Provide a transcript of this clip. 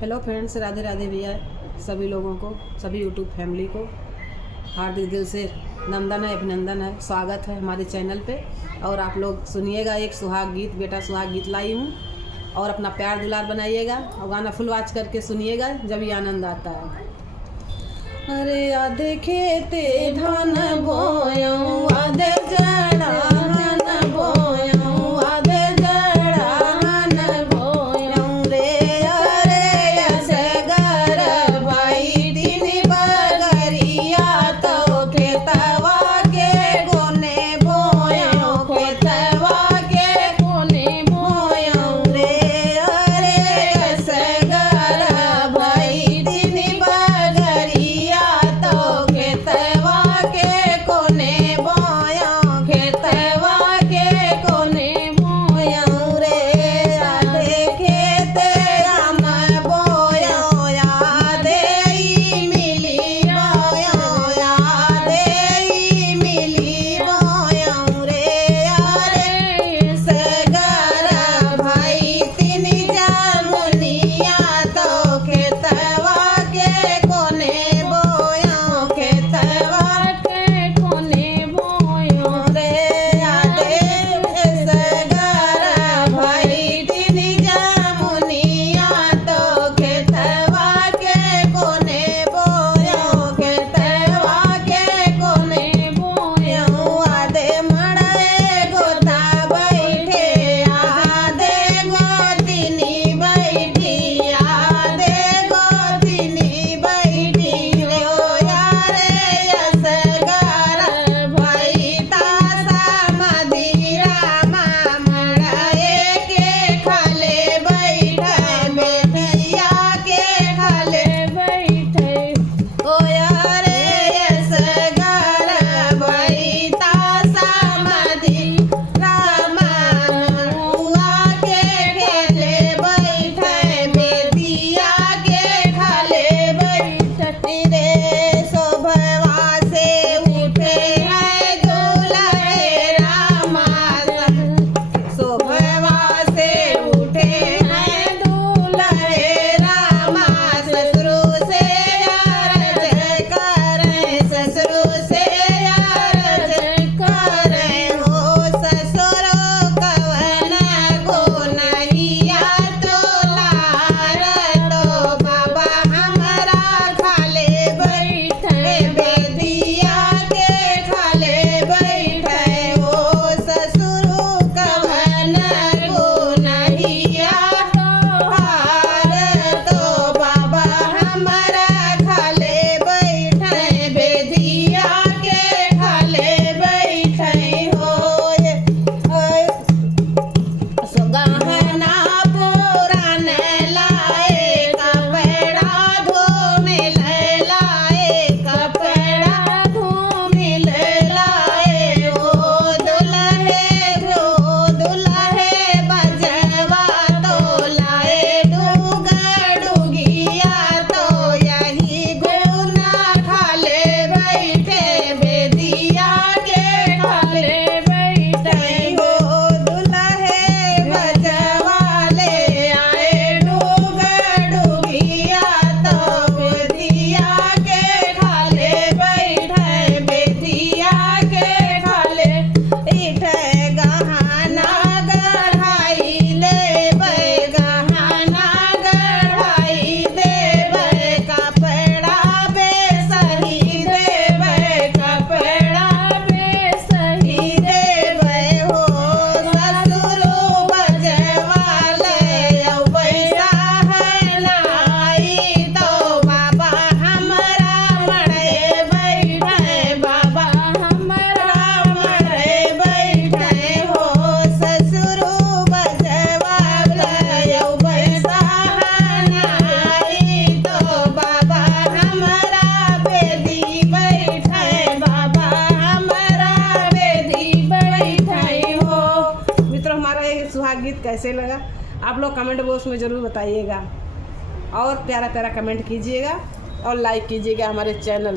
Hello friends, Radhe Radhe भैया। सभी लोगों को, सभी यूट्यूब फैमिली को हार्दिक दिल से नंदन है, अभिनंदन है, स्वागत है हमारे चैनल पे। और आप लोग सुनिएगा एक सुहाग गीत, बेटा सुहाग गीत लाई हूँ, और अपना प्यार दुलार बनाइएगा और गाना फुल वॉच करके सुनिएगा, जब ये आनंद आता है। अरे आधे खेते धान बोयूं, आधे जड़ा धान बोयूं, आधे जड़ा धान बोयूं रे। अरे असगर भाई दिन बगरिया तो खेतवा के कोने बोयूं, खेतवा के कोने बोयूं रे। अरे असगर भाई दिन बगरिया तो खेतवा के कोने बोयूं, खेतवा के कोने बोयूं रे। आधे खेते हम बोयूं, आधे ही मिली बोयूं, आधे ही मिली बोयूं रे। अरे सगर भाई तीन जमुनिया तो खेतवा के कोने बोयूं, खेतवा के कोने बोयूं रे। आधे सगर भाई तीन जमुनिया तो खेतवा के कोने बोयूं, खेतवा के कोने बोयूं। आधे मड़े गोता बैठे, आधे गोतिनी बैठी, आधे गोतिनी बैठी रे। ओ यारे असगर भाई तासा मदिरा मड़ाए के खाले बैठे, बेटिया के खाले बैठे। ओ यारे असगर भाई तासा मदिरा मड़ुआ के खेले बैठे, बेटिया के खाले बैठे रे। शोभवा से उठे हैं दुल्हे रामा, शोभवा से उठे हैं दुल्हे रामा। ससुर से अरज करें, ससुर से अरज करें हो। ससुर कवन को नहिया तो लार, तो बाबा हमारा खाले बैठे, बेदिया के खाले बैठे हो। ससुर कवन को नहिया तो हार, तो बाबा हमारा खाले बैठे, बेदिया के खाले बैठे हो। गहना पुरान लाए, कपड़ा धूमिल लाए, कपड़ा धूमिल लाए। ओ दुल्हे बजवा तो लाए, डुगिया तो यही गुना खाले बैठे, बेदिया के खाले बैठे हो। दुल्हे बजवा ले आए, डुगिया तो बेदिया के खाले बैठे, बेदिया के खाले बैठे। गहना गढ़ाई लेबै, गहना गढ़ाई देबै, कपड़ा बेसही देबै, कपड़ा बेसही देबै हो। ससुर बजवा ले पैसा है नाई, तो बाबा हमारा मड़े बैठे, बाबा हमारा मड़े बैठे हो। ससुर बजवा ले पैसा है नाई, तो बाबा हमारा बेदी बैठे, बाबा हमारा बेदी बैठे हो। मित्रों, हमारा ये सुहाग गीत कैसे लगा आप लोग कमेंट बॉक्स में ज़रूर बताइएगा, और प्यारा प्यारा कमेंट कीजिएगा और लाइक कीजिएगा हमारे चैनल।